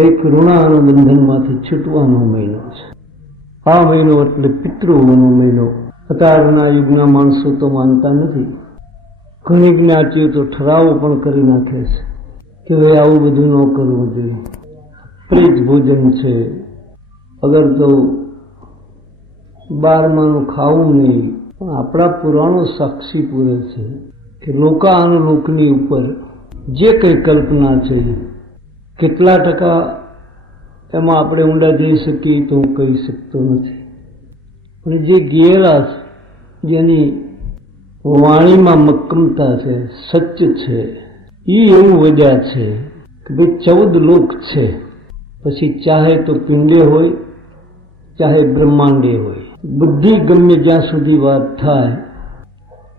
એક ઋણાનું બંધનમાંથી છૂટવાનો મહિનો છે. આ મહિનો એટલે પિતૃઓનો મહિનો. અત્યારના યુગના માણસો તો માનતા નથી. ઘણી જ્ઞાતિઓ તો ઠરાવો પણ કરી નાખે છે કે ભાઈ આવું બધું ન કરવું જોઈએ. પ્રેત ભોજન છે, અગર તો 12માનું ખાવું નહીં. પણ આપણા પુરાણો સાક્ષી પૂરે છે કે લોકાનુલોકની ઉપર જે કંઈ કલ્પના છે કેટલા ટકા એમાં આપણે ઊંડા જઈ શકીએ તો હું કહી શકતો નથી. પણ જે ગયેલા છે, જેની વાણીમાં મક્કમતા છે, સચ્ચ છે, એ એવું વધ્યા છે કે ભાઈ 14 લોક છે. પછી ચાહે તો પિંડે હોય, ચાહે બ્રહ્માંડે હોય, બુદ્ધિ ગમે જ્યાં સુધી વાત થાય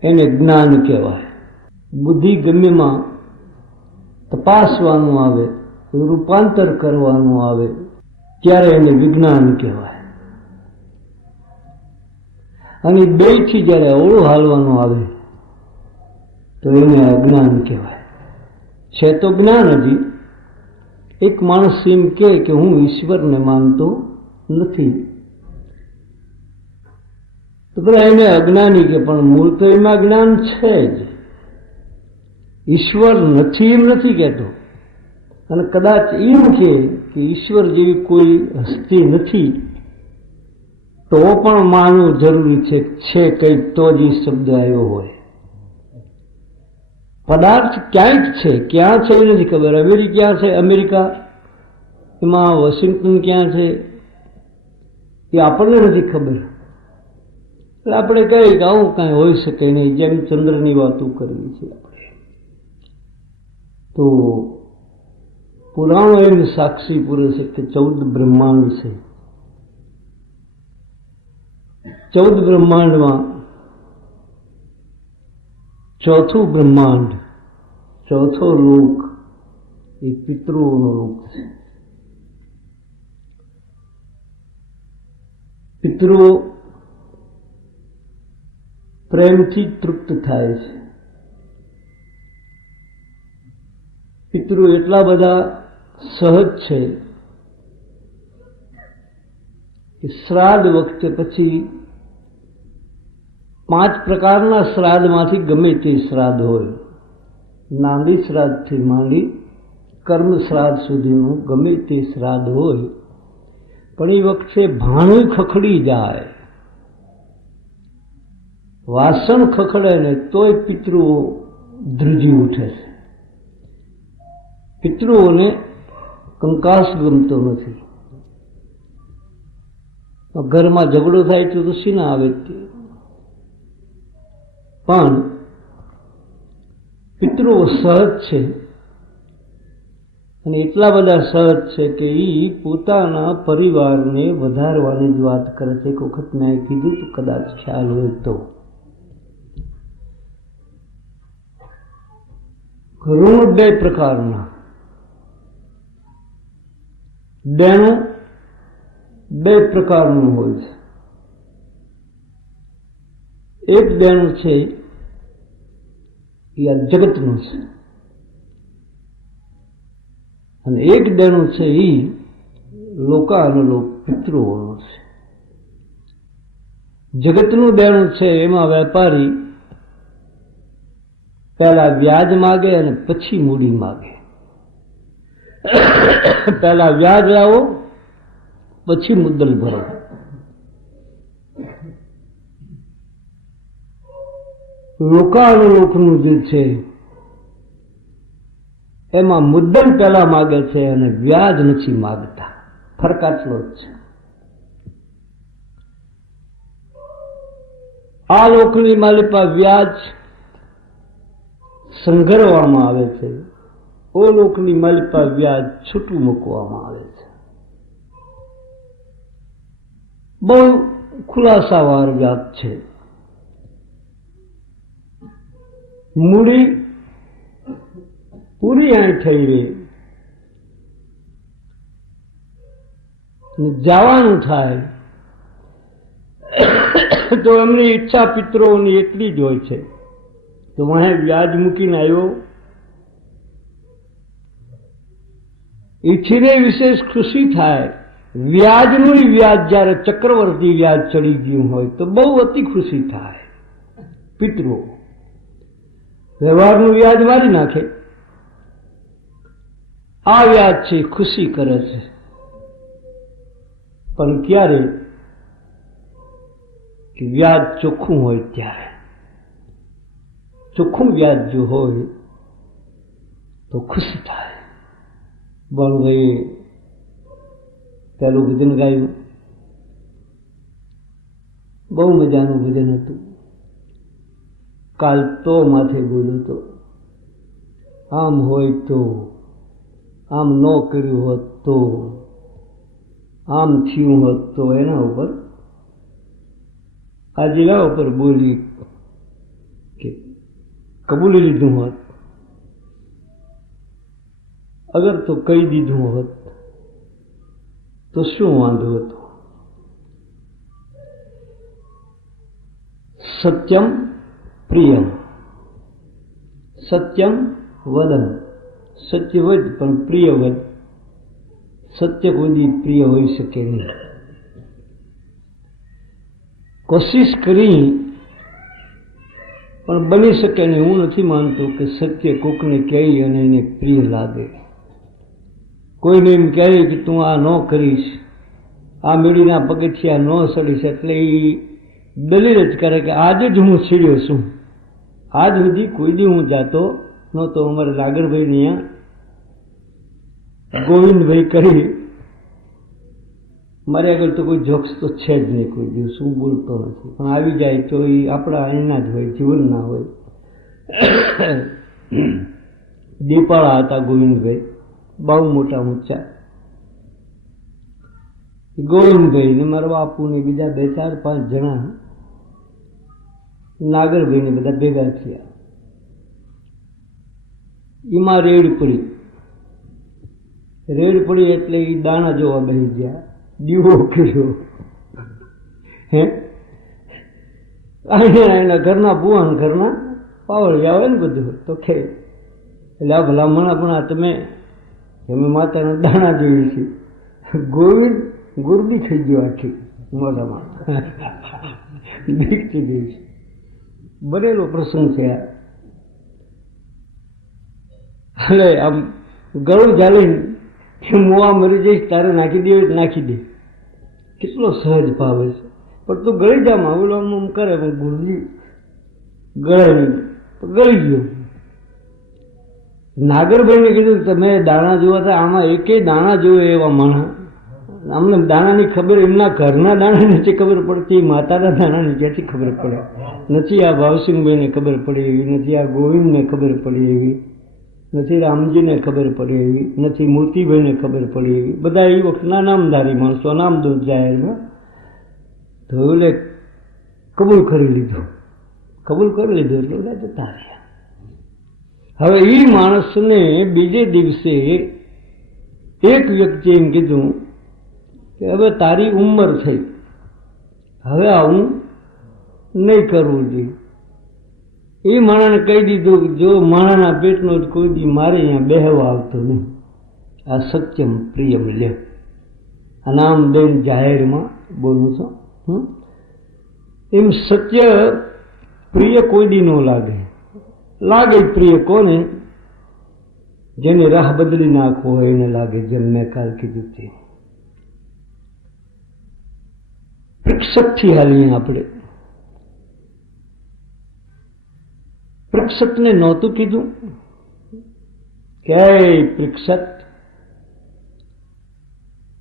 એને જ્ઞાન કહેવાય. બુદ્ધિ ગમ્યમાં તપાસવાનું આવે, રૂપાંતર કરવાનું આવે ત્યારે એને વિજ્ઞાન કહેવાય. અને બેથી જ્યારે અવળું હાલવાનું આવે તો એને અજ્ઞાન કહેવાય. છે તો જ્ઞાન હજી. એક માણસ એમ કે હું ઈશ્વરને માનતો નથી, તો પેલા એને અજ્ઞાની કે પણ મૂળ તો એમાં જ્ઞાન છે જ. ઈશ્વર નથી એમ નથી કહેતો. અને કદાચ એમ કે ઈશ્વર જેવી કોઈ હસ્તી નથી તો પણ માનવું જરૂરી છે કંઈક તો જ એ શબ્દ આવ્યો હોય. પદાર્થ ક્યાંક છે, ક્યાં છે એ નથી ખબર. અમેરિકા એમાં વોશિંગ્ટન ક્યાં છે એ આપણને નથી ખબર. એટલે આપણે કહીએ કે આવું કાંઈ હોઈ શકે નહીં, જેમ ચંદ્રની વાતો કરવી છે આપણે. તો પુરાણો એમ સાક્ષી પૂરે છે કે 14 બ્રહ્માંડ છે. 14 બ્રહ્માંડમાં ચોથું બ્રહ્માંડ, ચોથો લોક એ પિતૃઓનો લોક છે. પિતૃઓ પ્રેમથી તૃપ્ત થાય છે. પિતૃઓ એટલા બધા સહજ છે કે શ્રાદ્ધ વખતે પછી 5 પ્રકારના શ્રાદ્ધમાંથી ગમે તે શ્રાદ્ધ હોય, નાંદી શ્રાદ્ધથી માંડી કર્મ શ્રાદ્ધ સુધીનું ગમે તે શ્રાદ્ધ હોય, પણ એ વખતે ભાણું ખખડી જાય, વાસણ ખખડે ને તોય પિતૃઓ ધ્રુજી ઉઠે છે. પિતૃઓને કંકાસ ગમતો નથી. ઘરમાં ઝઘડો થાય તો શીના આવે, પણ પિતૃઓ સહજ છે. અને એટલા બધા સહજ છે કે એ પોતાના પરિવારને વધારવાની જ વાત કરે છે. એક વખત મેં કીધું તો કદાચ ખ્યાલ હોય તો, ઋણ 2 પ્રકારના, દેણું 2 પ્રકારનું હોય છે. એક દેણું છે એ આ જગતનું છે, અને એક દેણું છે એ લોકાનુલોક પિતૃઓનું છે. જગતનું દેણું છે એમાં વેપારી પહેલા વ્યાજ માગે અને પછી મૂડી માગે. પહેલા વ્યાજ લાવો પછી મુદ્દલ ભરો. લોકાનુલોકનું જે છે એમાં મુદ્દલ પહેલા માગે છે અને વ્યાજ નથી માગતા. ફરક આટલો જ છે. આ લોકની માલિપા વ્યાજ સંઘરવામાં આવે છે, ઓ લોકની માલિપા વ્યાજ છૂટું મૂકવામાં આવે છે. બહુ ખુલાસાવાર વ્યાજ છે. મૂડી પૂરી અહીં થઈ રહી, જવાનું થાય તો એમની ઈચ્છા પિતૃઓની એટલી જ હોય છે તો વાહે વ્યાજ મૂકીને આવ્યો ઈથીને વિશેષ ખુશી થાય. વ્યાજનું વ્યાજ જ્યારે ચક્રવર્તી વ્યાજ ચડી ગયું હોય તો બહુ અતિ ખુશી થાય. પિતરો વ્યવહારનું વ્યાજ મારી નાખે, આ વ્યાજ છે ખુશી કરે છે. પણ ક્યારે? કે વ્યાજ ચોખ્ખું હોય ત્યારે. ચોખ્ખું વ્યાજ જો હોય તો ખુશી થાય. બાળુભાઈએ પહેલું ભજન ગાયું, બહુ મજાનું ભજન હતું. કાલ તો માથે બોલ્યો તો, આમ હોય તો, આમ ન કર્યું હોત તો, આમ થયું હોત તો, એના ઉપર આ જિલ્લા ઉપર બોલી કે કબૂલી લીધું હોત, અગર તો કહી દીધું હોત તો શું વાંધો હતો. સત્યમ પ્રિયમ, સત્યમ વદન, સત્ય વદ પણ પ્રિય વદ. સત્ય કોઈ પ્રિય હોઈ શકે નહીં. કોશિશ કરી પણ બની શકે નહીં. હું નથી માનતો કે સત્ય કોકને કહી અને એને પ્રિય લાગે. કોઈને એમ કહે કે તું આ ન કરીશ, આ મેળીના પગથિયા ન સડીશ, એટલે એ દલીલ જ કરે કે આજે જ હું સીડ્યો છું. આજ સુધી કોઈ દી હું જાતો નહોતો. અમારે લાગણભાઈ અહીંયા ગોવિંદભાઈ કરી, મારે આગળ તો કોઈ જોક્સ તો છે જ નહીં, કોઈ દિવસ હું બોલતો નથી, પણ આવી જાય તો એ આપણા એના જ હોય, જીવનના હોય. દીપાળા હતા ગોવિંદભાઈ, બહુ મોટા ઊંચા. ગોવિંદભાઈ ને મારા બાપુ ને બીજા 2, 4, 5 જણા નાગરભાઈ ને બધા ભેગા થયા. એમાં રેડ પડી. રેડ પડી એટલે એ દાણા જોવા બેસી ગયા. દીવો કર્યો. હે એના ઘરના ભુવાન ઘરના પાવળિયા હોય ને બધું તો ખે. એટલે આ ભલામણા પણ તમે અમે માતાના દાણા જોઈએ છીએ. ગોવિંદ ગુરદી થઈ ગયો આખી મોઢામાં, દીકતી દિવસ બનેલો પ્રસંગ છે. એટલે આમ ગળું ઝાલીને મોવા મરી જઈશ તારે નાખી દે, નાખી દે. કેટલો સહજ ભાવ છે. પણ તું ગળી જામાં ઓલો આમ કરે, પણ ગુરદી ગળે નહીં તો ગળી ગયો. નાગરભાઈને કીધું તમે દાણા જોવા હતા, આમાં એકેય દાણા જોવે એવા માણા. અમને દાણાની ખબર એમના ઘરના દાણા નથી ખબર પડતી, માતાના દાણાની ક્યાંથી ખબર પડે? નથી આ ભાવસિંહભાઈને ખબર પડે એવી, નથી આ ગોવિંદને ખબર પડે એવી, નથી રામજીને ખબર પડે એવી, નથી મોતીભાઈને ખબર પડે એવી. બધા એ વખતના નામધારી માણસો, નામદોષ જાહેરમાં. તો એટલે કબૂલ કરી લીધું. કબૂલ કરી લીધું એટલે જતા રહ્યા. હવે એ માણસને બીજે દિવસે એક વ્યક્તિ એમ કીધું કે હવે તારી ઉંમર થઈ, હવે આવું નહીં કરવું જોઈએ. એ માણાને કહી દીધું કે જો માણાના પેટનો જ કોઈ દી મારે અહીંયા બેહવા આવતો નહીં. આ સત્યમ પ્રિયમ લે. આ નામ દઈને જાહેરમાં બોલું છું. એમ સત્ય પ્રિય કોઈ દી ન લાગે. લાગે પ્રિય કોને? જેને રાહ બદલી નાખવો હોય એને લાગે. જેમ મેં કાલ કીધું તે પરીક્ષકથી હાલીએ આપણે. પરીક્ષકને નહોતું કીધું કે પરીક્ષક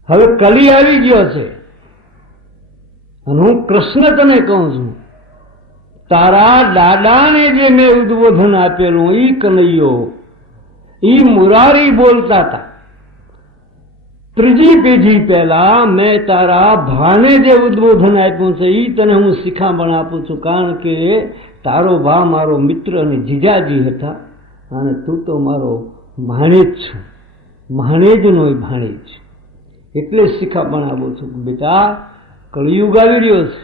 હવે કલી આવી ગયો છે અને હું કૃષ્ણ તને કહું છું, તારા દાદાને જે મેં ઉદ્બોધન આપેલું ઈ કનૈયો, ઈ મુરારી બોલતા હતા. ત્રીજી પેઢી પહેલા મેં તારા ભાને જે ઉદ્બોધન આપ્યું છે ઈ તને હું શિખામણ આપું છું. કારણ કે તારો ભા મારો મિત્ર અને જીજાજી હતા અને તું તો મારો ભાણેજ છું. ભાણેજનો ભાણેજ. એટલે શિખામણ આપું છું કે બેટા કળિયુગ આવી રહ્યો છે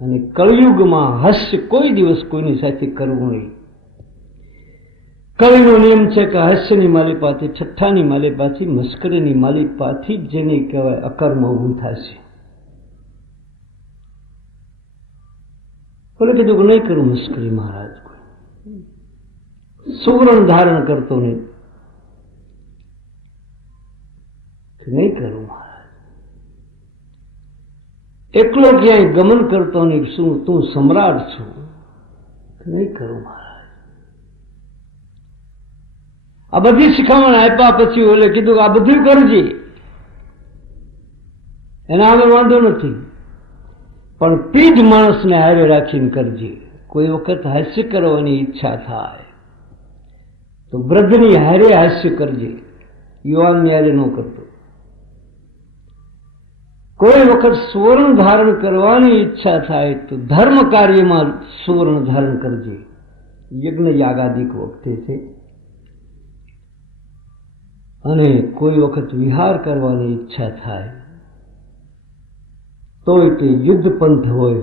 અને કળિયુગમાં હાસ્ય કોઈ દિવસ કોઈની સાથે કરવું નહીં. કવિનો નિયમ છે કે હાસ્યની માલિપાથી, ઠઠ્ઠાની માલિપાથી, મસ્કરીની માલિપાથી જ જેને કહેવાય અકર્મ ઊભું થશે. બોલે કીધું કે નહીં કરું મસ્કરી મહારાજ, સુવર્ણ ધારણ કરતો નહીં, નહીં કરું મહારાજ. એકલો ક્યાંય ગમન કરતો નહીં, શું તું સમ્રાટ છું, નહીં કરું મહારાજ. આ બધી શિખામણ આપ્યા પછી ઓલે કીધું કે આ બધું કરજે, એના આગળ વાંધો નથી, પણ તે જ માણસને હારે રાખીને કરજે. કોઈ વખત હાસ્ય કરવાની ઈચ્છા થાય તો વૃદ્ધની હારે હાસ્ય કરજે, યુવાનની હારે ન કરતો. કોઈ વખત સુવર્ણ ધારણ કરવાની ઈચ્છા થાય તો ધર્મ કાર્યમાં સુવર્ણ ધારણ કરજે. યજ્ઞ યાગાદિક વખતે છે. અને કોઈ વખત વિહાર કરવાની ઈચ્છા થાય તોય તે યુદ્ધ પંથ હોય,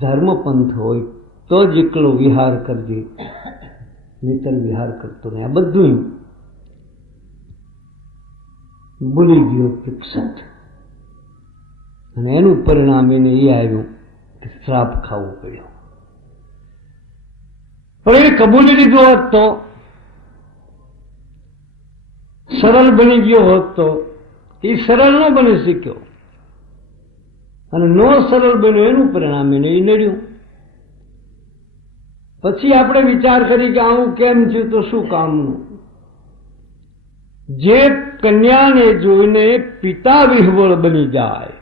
ધર્મ પંથ હોય તો જ એકલો વિહાર કરજે, નહીતર વિહાર કરતો નહીં. આ બધું ભૂલી ગયો ફિક્સત, અને એનું પરિણામ એને એ આવ્યું કે શ્રાપ ખાવો પડ્યો. પણ એ કબૂલી લીધો હોત તો, સરળ બની ગયો હોત તો, એ સરળ ન બની શક્યો, અને નો સરળ બન્યો એનું પરિણામ એને એ નડ્યું. પછી આપણે વિચાર કરી કે આવું કેમ થયું, તો શું કામનું? જે કન્યાને જોઈને પિતા વિહવળ બની જાય,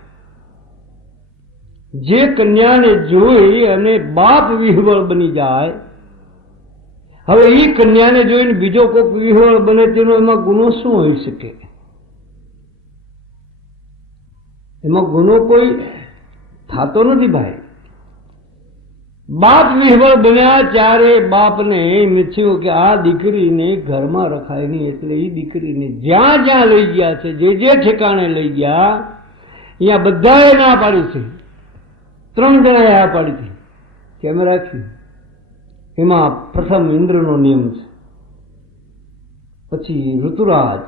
જે કન્યાને જોઈ અને બાપ વિહવળ બની જાય, હવે એ કન્યાને જોઈને બીજો કોઈક વિહવળ બને તેનો એમાં ગુનો શું હોઈ શકે? એમાં ગુનો કોઈ થતો નથી ભાઈ. બાપ વિહવળ બન્યા ત્યારે બાપને એમ થયું કે આ દીકરીને ઘરમાં રખાય નહીં, એટલે એ દીકરીને જ્યાં જ્યાં લઈ ગયા છે, જે જે ઠેકાણે લઈ ગયા, અહીંયા બધાએ ના પાડી છે. 3 જણાએ આ પાડી હતી કે અમે રાખ્યું. એમાં પ્રથમ ઇન્દ્રનો નિયમ છે, પછી ઋતુરાજ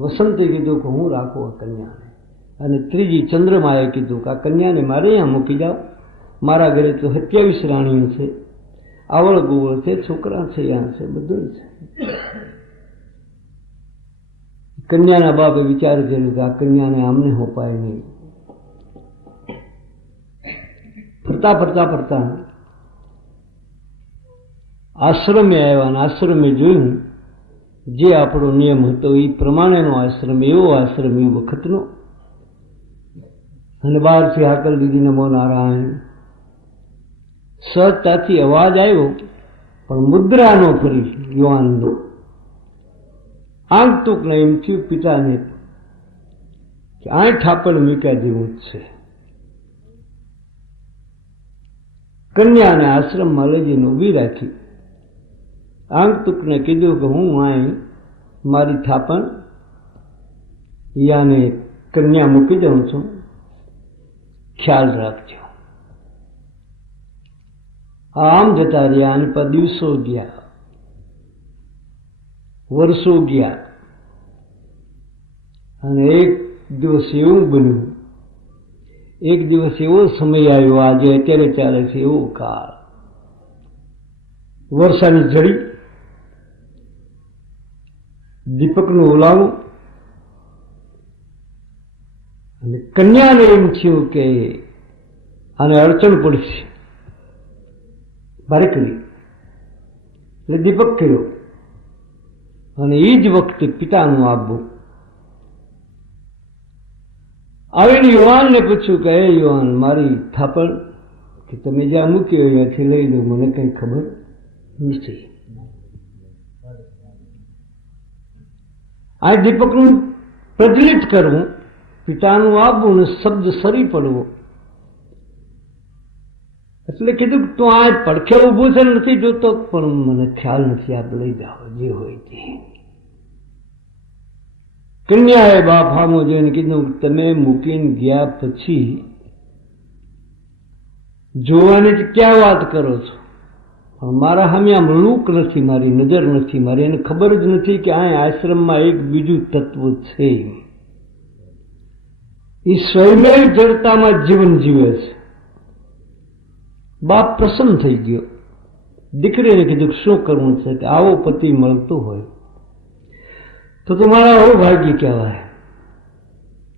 વસંતે કીધું કે હું રાખું આ કન્યાને, અને ત્રીજી ચંદ્રમાએ કીધું કે આ કન્યાને મારે અહીંયા મૂકી જાઓ, મારા ઘરે તો 27 રાણીઓ છે, આવળ ગોવળ છે, છોકરા છે, અહીંયા છે, બધું છે. કન્યાના બાપે વિચાર કર્યો કે આ કન્યાને આમને હોપાય નહીં. ફરતા ફરતા ફરતા આશ્રમે આવ્યા, અને આશ્રમે જોયું જે આપણો નિયમ હતો એ પ્રમાણેનો આશ્રમ, એવો આશ્રમ એ વખતનો. અને બહારથી હાકલ દીધી નમો નારાયણ. સહજતાથી અવાજ આવ્યો, પણ મુદ્રા ન ફરી યુવાનનો. આંખ તૂક ને એમ થયું પિતાને કે આ ઠાપણ મૂક્યા જેવું જ છે. કન્યાને આશ્રમમાં લઈ જઈને ઊભી રાખી, આંખ તૂકને કીધું કે હું અહીં મારી થાપણ યાને કન્યા મૂકી દઉં છું, ખ્યાલ રાખજો. આમ જતા રહ્યા, અને પર દિવસો ગયા, વર્ષો ગયા, અને એક દિવસ એવું બન્યું, એક દિવસ એવો સમય આવ્યો, આજે અત્યારે ચાલે છે એવો કાળ, વર્ષાની ઝડી, દીપકનું ઓલાવું, અને કન્યાને એમ થયું કે આને અડચણ પડશે, ભારે કરી, એટલે દીપક કર્યો. અને એ જ વખતે પિતાનું આપવું આવીને યુવાનને પૂછ્યું કે હે યુવાન, મારી થાપણ કે તમે જ્યાં મૂકી હોય ત્યાંથી લઈ લો, મને કંઈ ખબર નથી. આ દીપકનું પ્રજ્વલિત કરવું, પિતાનું આપવું ને શબ્દ સરી પડવો. એટલે કીધું તું આ પડખે ઊભું છે નથી જોતો, પણ મને ખ્યાલ નથી, આપ લઈ જાઓ જે હોય તે. કન્યાએ બાપ હામો જોઈને કીધું તમે મૂકીને ગયા પછી જોવાની ક્યાં વાત કરો છો? પણ મારા સામે આમ લૂક નથી, મારી નજર નથી, મારી એને ખબર જ નથી કે આ આશ્રમમાં એક બીજું તત્વ છે. એ સ્વયં જડતામાં જીવન જીવે છે. બાપ પ્રસન્ન થઈ ગયો. દીકરીને કીધું કે શું કરવું છે, કે આવો પતિ મળતો હોય તો તમારા આવું ભાગ્ય કહેવાય,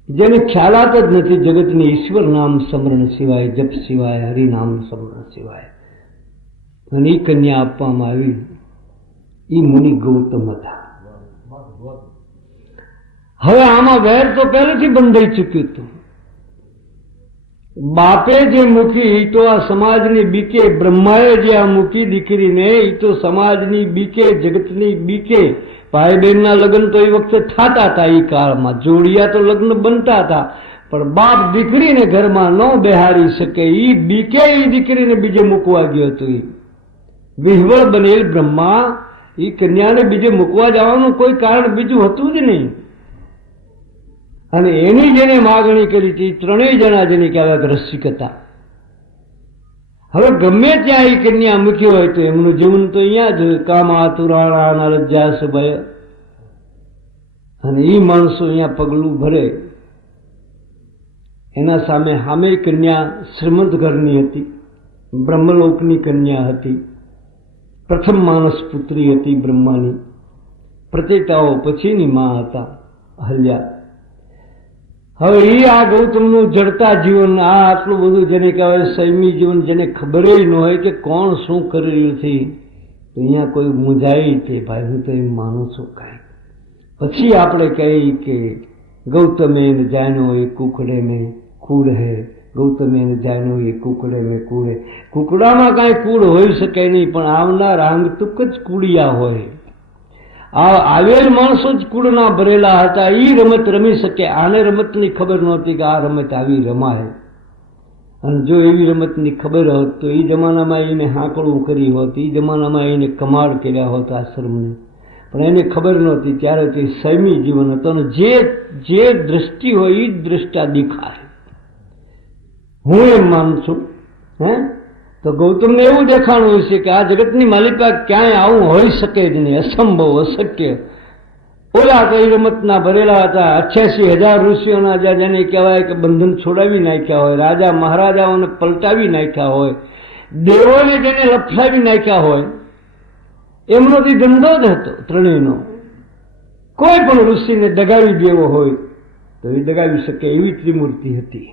જેને ખ્યાલાત જ નથી જગતની ઈશ્વર નામ સ્મરણ સિવાય, જપ સિવાય, હરિનામ સ્મરણ સિવાય. અને એ કન્યા આપવામાં આવી. એ મુનિ ગૌતમ હતા. હવે આમાં વેર તો પહેલેથી બંધાઈ ચૂક્યું હતું. બાપે જે મૂકી તો આ સમાજની બીકે, બ્રહ્માએ જે આ મૂકી દીકરીને, એ તો સમાજની બીકે, જગતની બીકે. ભાઈ બહેનના લગ્ન તો એ વખતે થતા હતા. એ કાળમાં જોડિયા તો લગ્ન બનતા હતા, પણ બાપ દીકરીને ઘરમાં ન બેહારી શકે એ બીકે એ દીકરીને બીજે મૂકવા ગયો હતો. એ વિહવળ બનેલ બ્રહ્મા એ કન્યાને બીજે મૂકવા જવાનું કોઈ કારણ બીજું હતું જ નહીં. અને એની જેને માગણી કરી હતી, ત્રણેય જણા જેને કહેવાય રસિક હતા. હવે ગમે ત્યાં એ કન્યા મૂકી હોય તો એમનું જીવન તો અહીંયા જ કામ આતુરાણા લજ્જા સભય. અને એ માણસો અહીંયા પગલું ભરે. એના સામે કન્યા શ્રીમંત ઘરની હતી, બ્રહ્મલોકની કન્યા હતી, પ્રથમ માનસ પુત્રી હતી બ્રહ્માની. પ્રચેતાઓ પછીની માં હતા અહલ્યા. હવે એ આ ગૌતમનું જડતા જીવન, આ આટલું બધું જેને કહેવાય સંયમી જીવન, જેને ખબર ન હોય કે કોણ શું કરી રહ્યું છે, તો અહીંયા કોઈ મૂંઝાય છે. ભાઈ હું તો એમ માનું છું કાંઈ. પછી આપણે કહીએ કે ગૌતમે ને જાણ્યો એ કુકડે મેં કૂડ હે, ગૌતમે ને જાણ્યો એ કુકડે મેં કૂડ હે. કુકડામાં કાંઈ કૂડ હોઈ શકે નહીં, પણ આવનાર આંગતુક જ કુડિયા હોય. આવેલ માણસો જ કુળના ભરેલા હતા. એ રમત રમી શકે. આને રમતની ખબર નહોતી કે આ રમત આવી રમાય. અને જો એવી રમતની ખબર હોત તો એ જમાનામાં એને હાંકડું કરી હોત, એ જમાનામાં એને કમાડ કર્યા હોત આશ્રમને. પણ એને ખબર નહોતી. ત્યારે તે સંયમી જીવન હતો. અને જે દ્રષ્ટિ હોય એ જ દ્રષ્ટા દેખાય. હું એમ માનું છું. તો ગૌતમને એવું દેખાણું હશે કે આ જગતની માલિકા ક્યાંય આવું હોઈ શકે જ નહીં, અસંભવ, અશક્ય. ઓલા તો એ રમતના ભરેલા હતા. 88,000 ઋષિઓના જેને કહેવાય કે બંધન છોડાવી નાખ્યા હોય, રાજા મહારાજાઓને પલટાવી નાખ્યા હોય, દેવોને જેને લપસાવી નાખ્યા હોય, એમનો તે ધંધો જ હતો ત્રણેયનો. કોઈ પણ ઋષિને દગાવી દેવો હોય તો એ દગાવી શકે એવી ત્રિમૂર્તિ હતી.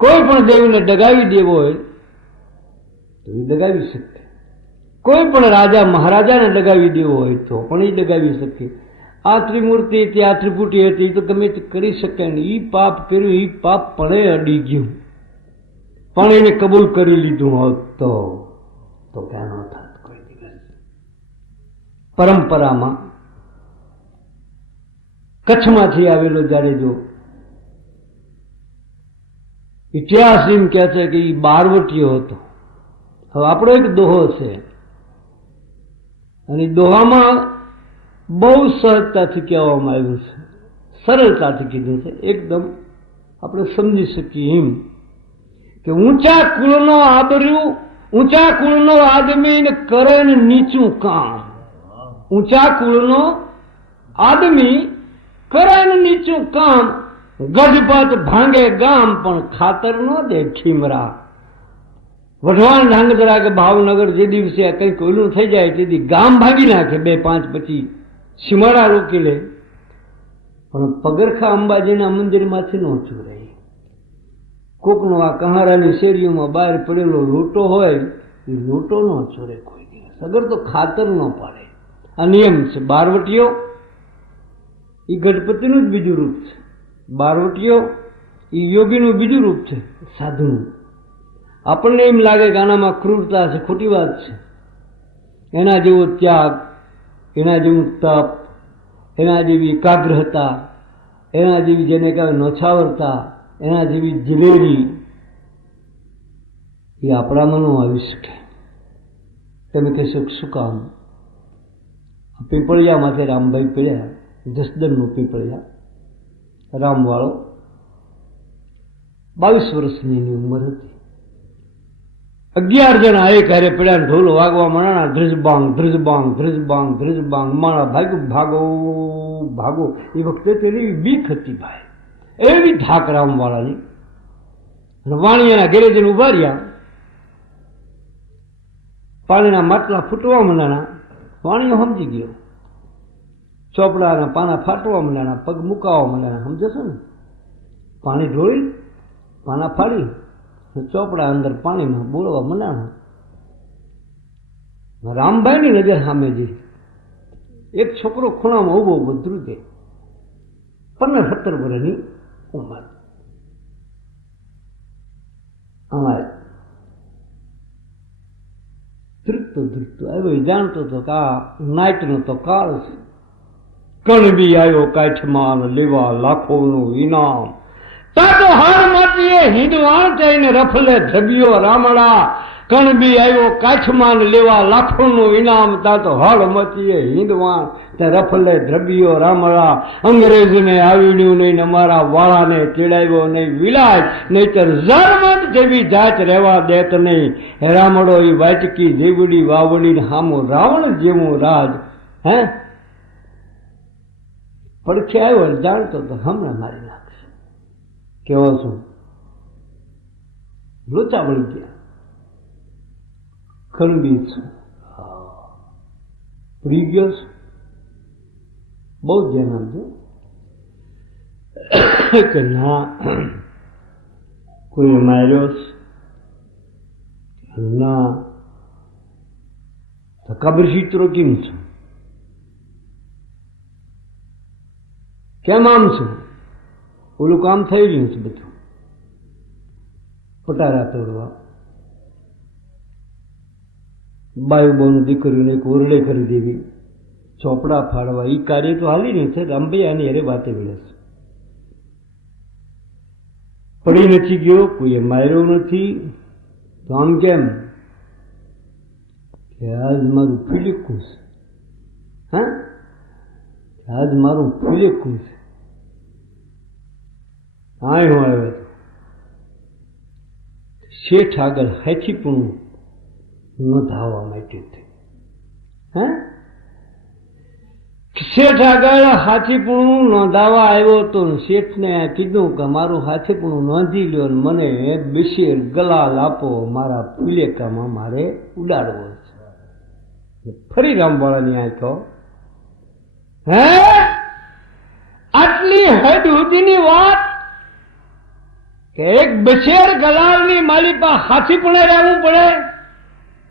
કોઈ પણ દેવને દગાવી દેવો હોય તો એ દગાવી શકે. કોઈ પણ રાજા મહારાજાને દગાવી દેવો હોય તો પણ એ દગાવી શકે. આ ત્રિમૂર્તિ હતી, આ ત્રિપુટી હતી, તો ગમે તે કરી શકે ને. એ પાપ કર્યું, એ પાપ પણ અડી ગયું. પણ એને કબૂલ કરી લીધું હોત તો ક્યાં ન થાત કોઈ દિવસ. પરંપરામાં કચ્છમાંથી આવેલો જાડેજો ઇતિહાસ એમ કહે છે કે એ બારવટીયો હતો. હવે આપણો એક દોહો છે, અને દોહામાં બહુ સહજતાથી કહેવામાં આવ્યું છે, સરળતાથી કીધું છે, એકદમ આપણે સમજી શકીએ એમ કે ઊંચા કુળનો આબર્યું, ઊંચા કુળનો આદમી ને કરે ને નીચું કામ. ઊંચા કુળનો આદમી કરે ને નીચું કામ. ગજપત ભાંગે ગામ પણ ખાતર ન દે ખીમરા. વઢવાણ ધાંગધ્રા કે ભાવનગર જે દિવસે કંઈક ઓલું થઈ જાય તેથી ગામ ભાંગી નાખે, 2-5 પછી સીમાડા રોકી લે, પણ પગરખા અંબાજીના મંદિરમાંથી ન ચોરાય. કોકનો આ કહારાની શેરીઓમાં બહાર પડેલો લોટો હોય એ લોટો ન ચોરે કોઈ દિવસ, અગર તો ખાતર ન પાડે. આ નિયમ છે. બારવટીયો એ ગણપતિનું જ બીજું રૂપ છે. બારવટીયો એ યોગીનું બીજું રૂપ છે, સાધુનું. આપણને એમ લાગે કે આનામાં ક્રૂરતા છે, ખોટી વાત છે. એના જેવો ત્યાગ, એના જેવું તપ, એના જેવી એકાગ્રતા, એના જેવી જેને કહેવાય નોછાવરતા, એના જેવી દિલેરી એ આપણામાં ન આવી શકે. તમે કહેશો શું કામ? પીપળિયામાંથી રામભાઈ પડ્યા, જસદણનું પીપળિયા, રામવાળો, 22 વર્ષની એની ઉંમર હતી. 11 જણા એક હારે પડ્યા ને ઢોલ વાગવા માંડ્યા, ધ્રજબાંગ ધ્રજબાંગ ધ્રજબાંગ ધ્રજબાંગ, માણા ભાગ્યું ભાગો ભાગો. એ વખતે તેની બીક હતી ભાઈ, એવી ધાક રામવાળાની. વાણિયાના ઘેરે જઈને ઉભા રહ્યા, પાણીના માટલા ફૂટવા માંડ્યા. વાણિયો સમજી ગયો, ચોપડાના પાના ફાટવા માંડ્યા, પગ મુકાવા માંડ્યા. સમજશો ને? પાણી ઢોળી પાના ફાડી ચોપડા અંદર પાણીમાં બોલવા માંડ્યા. રામભાઈની નજર સામે જઈ એક છોકરો ખૂણામાં ઉભો ઉભો ધ્રુતે, 15-17 વર્ષની ઉંમર. અમારે ધ્રુજતો ધ્રુજતો આવ્યો, જાણતો હતો કે આ નાઇટનો તો કાળ છે. કણબી આવ્યો કાઠમાં લેવા લાખોનું ઇનામ. તા તો હાર માટીએ હિંદવાણ થઈને રફલે ધબ્યો રામડા. કણબી આવ્યો કાઠમાં લેવા લાખોનું ઇનામ. તા તો હળ મચીએ હિંદવાણ તે રફલે ધ્રબ્યો રામડા. અંગ્રેજને આવડ્યું નહીં, અમારા વાળાને તેડાવ્યો નહીં વિલાજ, નહીતર ઝરમત જેવી જાત રહેવા દેત નહીં. રામડો એ વાચકી જેવડી વાવડી હામો રાવણ જેવું રાજ. હે પડખે આવ્યો, જાણતો તો હમણાં મારી નાખશે. કેવો છું? લોચા વળી ગયા. ખંડી છું, પડી ગયો છું. બહુ ધ્યાન આપજો કે ના કોઈ માર્યો છે ના. તો કબર ચિત્રો કેમ છું? કેમ આમ છું? ઓલું કામ થઈ રહ્યું છે બધું, પટારા તોડવા, બાયુ બહુ દીકરીઓને એક ઓરડે કરી દેવી, ચોપડા ફાડવા, એ કાર્ય તો હાલી નહીં છે. રામભાઈ આની અરે વાતે મળે છે. પડી નથી ગયો, કોઈએ માર્યો નથી, તો આમ કેમ? કે આજ મારું ફિલિકું છે. હા, આજ મારું ફિલિકું છે. આય હું આવ્યો હતો શેઠ આગળ હાથીપણું નોંધાવવા માટે. હે, શેઠ આગળ હાથીપણું નોંધાવા આવ્યો તો શેઠને કીધું કે મારું હાથીપણું નોંધી લ્યો ને મને બેશેર ગલાલ આપો, મારા ફુલેકામાં મારે ઉડાડવો છે. ફરી રામવાળાની આંખો. હે, આટલી હદ સુધીની વાત કે એક બશેર ગલાલની માલી પાસે હાથી પણ રહેવું પડે,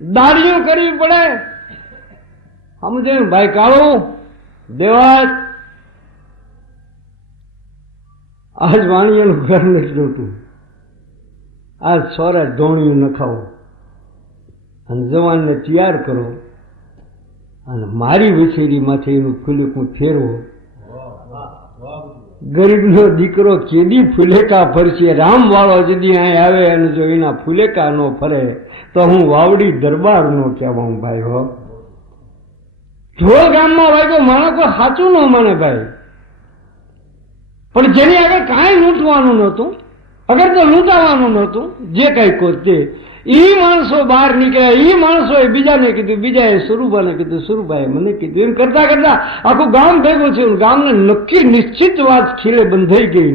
દાડીઓ કરવી પડે. સમજે ભાઈ કાળું દેવાજ, આજ વાણિયાનું ઘર નથી જોતું. આજ સોરા ધોણિયું નખાવો અને જવાનને તૈયાર કરો અને મારી વછેરીમાંથી એનું ફુલેકું ફેરવો. ગરીબનો દીકરો કેદી ફુલેકા ફરશે? રામ વાળો જદી અહીં આવે અને જો એના ફુલેકા ન ફરે તો હું વાવડી દરબાર નો કહેવા ભાઈ. હો, ઢોળ ગામમાં વાગ્યો, માણસ કોઈ સાચું ન માને ભાઈ. પણ જેની આગળ કાંઈ લૂંટવાનું નહોતું, અગર તો લૂંટાવાનું નહોતું, જે કાંઈ કહો તે, એ માણસો બહાર નીકળ્યા. એ માણસોએ બીજાને કીધું, બીજાએ સુરુભાને કીધું, સુરુભાઈ મને કીધું. એમ કરતા કરતા આખું ગામ ભેગું થયું. ગામને નક્કી નિશ્ચિત વાત ખીલે બંધાઈ ગઈ.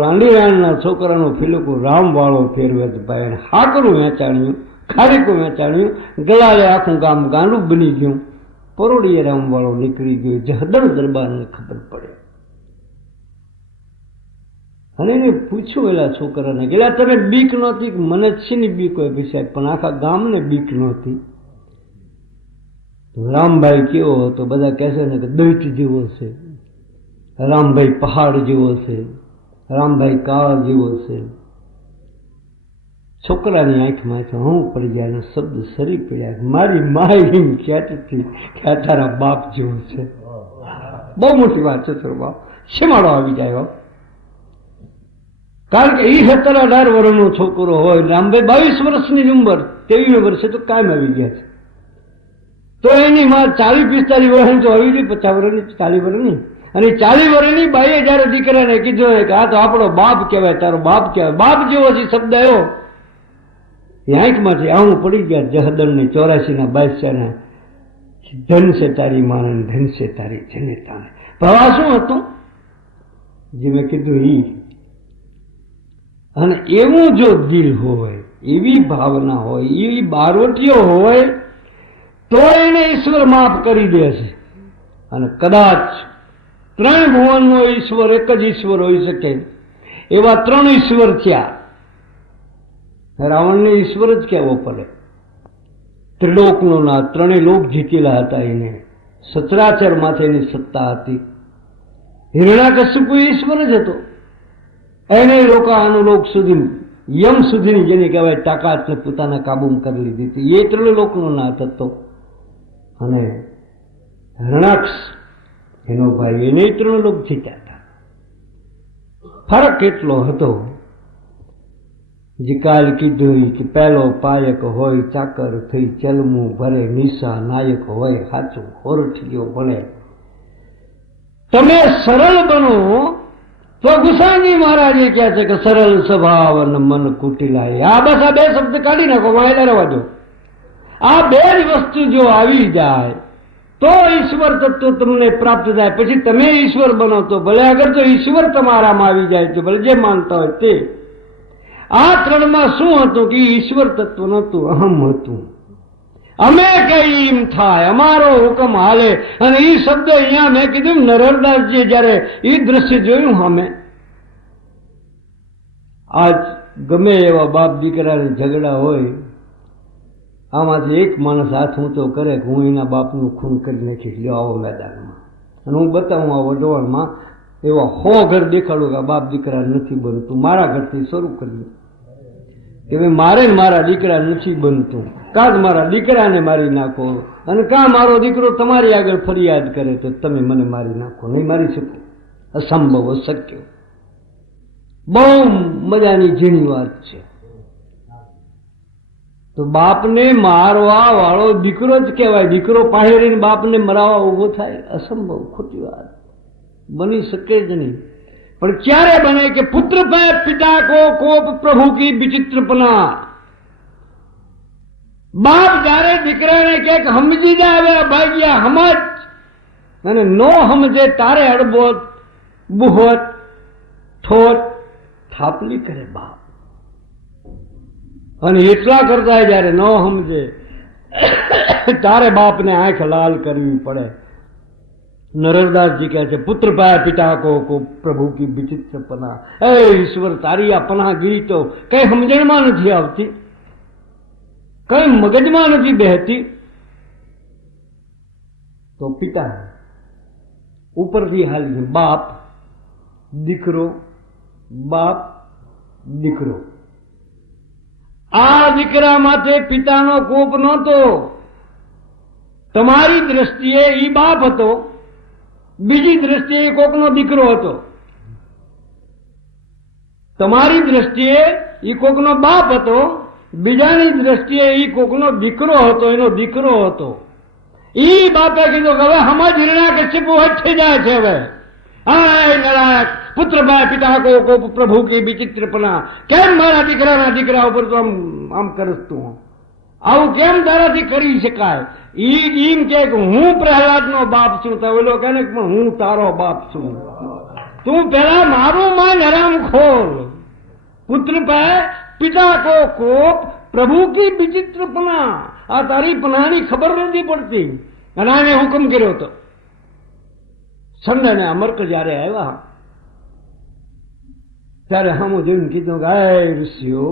રાંડી રાણના છોકરાનો ફિલકું રામ વાળો ફેરવે છે ભાઈ. હાકરું વેચાણ્યું, ખારીકું વેચાણ્યું, ગલાલે આખું ગામ ગાંડું બની ગયું. પરોડીએ રામ વાળો નીકળી ગયો. જહદર દરબારને ખબર પડે અને એને પૂછ્યું એલા છોકરાને, ગયેલા તને બીક નહોતી? મને જ શીની બીક હોય સાહેબ, પણ આખા ગામને બીક નહોતી. રામભાઈ કેવો હતો? બધા કહેશે ને કે દૈત જેવો છે, રામભાઈ પહાડ જેવો છે, રામભાઈ કાળ જેવો છે. છોકરાની આંખમાં હું પડી જાય અને શબ્દ સરી પડ્યા. મારી માય એમ કહેતી કે આ તારા બાપ જેવો છે. બહુ મોટી વાત છે તારો બાપ. શેમાડો આવી જાય. કારણ કે એ 17-18 વર્ષનો છોકરો હોય, રામભાઈ 22 વર્ષની ઉંમર, 23 વર્ષે તો કાયમ આવી ગયા છે. તો એની માં 40-45 વર્ષની તો આવી ગઈ, 50 વર્ષની, 40 વર્ષની. અને 40 વર્ષની બાઈએ જયારે દીકરાને કીધું કે આ તો આપણો બાપ કહેવાય, તારો બાપ કહેવાય, બાપ જેવો છે શબ્દ આવ્યો એ આંખમાંથી આવું પડી ગયા જહદરને 84ના બાદશાહના ધન છે તારી માને ધન છે તારી જનેતાને. પ્રવાહ શું હતું જે મેં કીધું ઈ. અને એવું જો દિલ હોય, એવી ભાવના હોય, એવી બારવટીઓ હોય તો એને ઈશ્વર માફ કરી દે છે. અને કદાચ 3 ભુવનનો ઈશ્વર એક જ ઈશ્વર હોઈ શકે એવા 3 ઈશ્વર થયા. રાવણને ઈશ્વર જ કહેવો પડે. ત્રિલોકનો નાથ, 3 લોક જીતેલા હતા એને. સચરાચર માથે એની સત્તા હતી. હિરણ્યકશ્યપુ ઈશ્વર જ હતો. એને લોકાનુલોક સુધી યમ સુધીની જેને કહેવાય તાકાતને પોતાના કાબૂમાં કરી લીધી હતી. એ 3 લોકનો નાથ હતો. અને હરણાક્ષ એનો ભાઈ, એને 3 લોક જીત્યા હતા. ફરક એટલો હતો જે કાલ કીધું કે પહેલો પાયક હોય ચાકર થઈ ચલમું ભરે નિશા નાયક હોય સાચું હોરઠિયો બને. તમે સરળ બનો તો ગુસાઈજી મહારાજે કહે છે કે સરળ સ્વભાવ અને મન કુટિલાય. આ બસ આ 2 શબ્દ કાઢી નાખો, વાયલા રહેવા દો. આ 2 જ વસ્તુ જો આવી જાય તો ઈશ્વર તત્વ તમને પ્રાપ્ત થાય. પછી તમે ઈશ્વર બનો તો ભલે, અગર તો ઈશ્વર તમારામાં આવી જાય તો ભલે, જે માનતા હોય તે. આ 3માં શું હતું કે ઈશ્વર તત્વ નહોતું, અહમ હતું. અમે કઈ એમ થાય, અમારો હુકમ હાલે. અને એ શબ્દ અહીંયા મેં કીધું નરહરદાસજી જયારે એ દ્રશ્ય જોયું સામે, આજ ગમે એવા બાપ દીકરાને ઝઘડા હોય, આમાંથી એક માણસ હાથ ઊંચો કરે કે હું એના બાપનું ખૂન કરી નાખીશ, લ્યો આવો મેદાનમાં. અને હું બતાવું આ વઢવાણમાં એવા 100 ઘર દેખાડું કે આ બાપ દીકરા નથી બનતું. મારા ઘરથી શરૂ કર્યું કે ભાઈ મારે મારા દીકરા નથી બનતું, કાં મારા દીકરાને મારી નાખો, અને કાં મારો દીકરો તમારી આગળ ફરિયાદ કરે તો તમે મને મારી નાખો. નહીં મારી શકો, અસંભવ, અશક્ય. બહુ મજાની ઝીણી વાત છે. તો બાપને મારવા વાળો દીકરો જ કહેવાય. દીકરો પાહેરીને બાપને મરાવવા ઉભો થાય, અસંભવ, ખોટી વાત, બની શકે જ નહીં. પણ ક્યારે બને કે પુત્ર પે પિતા કો કોપ પ્રભુ કી વિચિત્રપના. બાપ જયારે દીકરાને કે સમજી જાય, હવે ભાગ્યા સમજ, અને નો સમજે તારે અડબોત બુહોત ઠોટ થાપલી કરે બાપ. અને એટલા કરતા જયારે ન સમજે તારે બાપને આંખ લાલ કરવી પડે. નરહરદાસજી કહે છે પુત્ર પાયા પિતા કો પ્રભુ કી વિચિત્ર પના. એ ઈશ્વર તારી આ પનાગીરી તો કઈ સમજણમાં નથી આવતી, કઈ મગજમાં નથી બેહતી. તો પિતા ઉપરથી હાલી, બાપ દીકરો, બાપ દીકરો. આ દીકરા માથે પિતાનો કોપ નહોતો. તમારી દ્રષ્ટિએ ઈ બાપ હતો, બીજી દ્રષ્ટિએ કોકનો દીકરો હતો. તમારી દ્રષ્ટિએ ઈ કોકનો બાપ હતો, બીજાની દ્રષ્ટિએ ઈ કોકનો દીકરો હતો, એનો દીકરો હતો. ઈ બાપે કીધું કે હવે સમજ હિરણ્યકશ્યપુ હઠી જાય છે. હવે હાય નરાયક પુત્ર ભાઈ પિતા કો પ્રભુ કી વિચિત્રપના. કેમ મારા દીકરાના દીકરા ઉપર તો આમ કરસ તું? આવું કેમ તારાથી કરી શકાય? એમ કે હું પ્રહલાદનો બાપ છું, તો ઓલો કહે ને પણ હું તારો બાપ છું. તું પેલા મારું માન હરામ ખોલ. પુત્ર પે પિતા કો કોપ પ્રભુ કી વિચિત્રપના. આ તારી પનાની ખબર નથી પડતી. અને આને હુકમ કર્યો હતો. સંડને અમર્ક જયારે આવ્યા ત્યારે હમું જોઈને કીધું કે હે ઋષિઓ,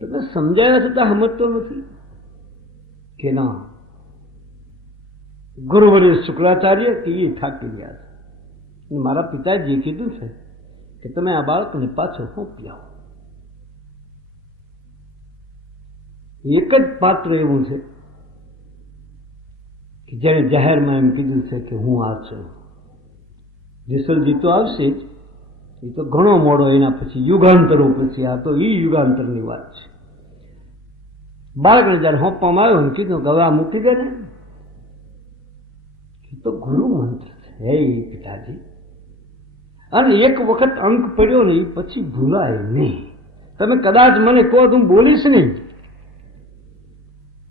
તમે સમજાયા છતાં સમજતો નથી કે ના? ગુરુવર્ય શુક્રાચાર્ય કે એ થાકી ગયા છે. મારા પિતાજીએ કીધું છે કે તમે આ બાળકને પાછો સોંપી આવો. એક જ પાત્ર એવું છે કે જેણે જાહેરમાં એમ કીધું છે કે હું આ છું. જસલજી તો આવશે જ, એ તો ઘણો મોડો, એના પછી યુગાંતરો પછી. આ તો ઈ યુગાંતરની વાત છે. બાળકને જયારે સોંપવામાં આવ્યો ને કીધું કે હવે આ મૂકી દે ને, એ તો ગુરુ મંત્ર છે. હે પિતાજી, અને એક વખત અંક પડ્યો ને એ પછી ભૂલાય નહીં. તમે કદાચ મને કહો તો હું બોલીશ નહીં,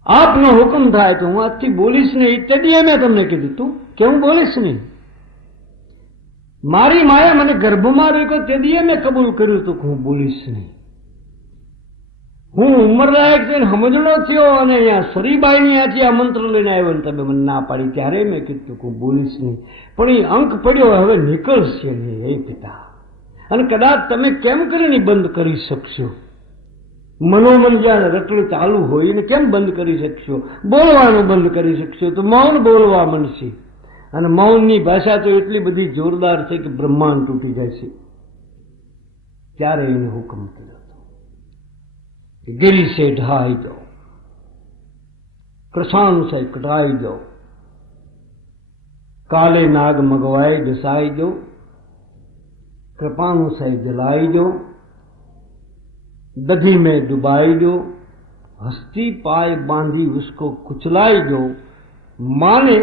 આપનો હુકમ થાય તો હું આજથી બોલીશ નહીં. તેથી મેં તમને કીધું તું કે હું બોલીશ નહીં. મારી માયા મને ગર્ભમાં રાખ્યો તેથી મેં કબૂલ કર્યું હતું કે હું બોલીશ નહીં. હું ઉંમરલાયક થઈને સમજણો થયો અને અહીંયા સરીબાઈની આથી આ મંત્ર લઈને આવ્યો ને તમે મને ના પાડી ત્યારે મેં કીધું કે હું બોલીશ નહીં. પણ એ અંક પડ્યો હવે નીકળશે નહીં હે પિતા. અને કદાચ તમે કેમ કરીને બંધ કરી શકશો? મનોમન જ્યાં રટણ ચાલુ હોય એને કેમ બંધ કરી શકશો? બોલવાનું બંધ કરી શકશો તો મૌન બોલવા મળશે. અને મૌનની ભાષા તો એટલી બધી જોરદાર છે કે બ્રહ્માંડ તૂટી જાય છે. ત્યારે એને હુકમ કર્યો હતો કે ગિરી સે ઢાઈ જાઓ, કૃષાણ સે કટાઈ જાઓ, કાલે નાગ મગવાઈ ઘસાઈ જાઓ, कृपाणु से जलाई जो, दधी में डुबाई जो, हस्ती पाए बांधी उसको कुचलाई जो, माने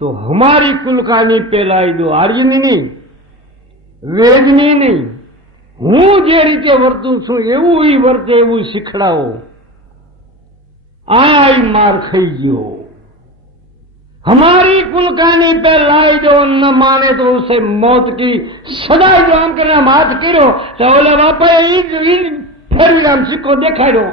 तो हमारी कुलकानी पेलाई जो. आर्यनी नहीं, વેદની નહીં, હું જે રીતે વર્તું છું એવું ઈ વર્તે એવું શીખડાવો. આય માર ખાઈ ગયો. हमारी कुलकानी पे लाई जो, न माने तो उसे मौत की सदा जो हम करना हाथ करो तो बोले बापा फिर सिक्को देखाड़ो.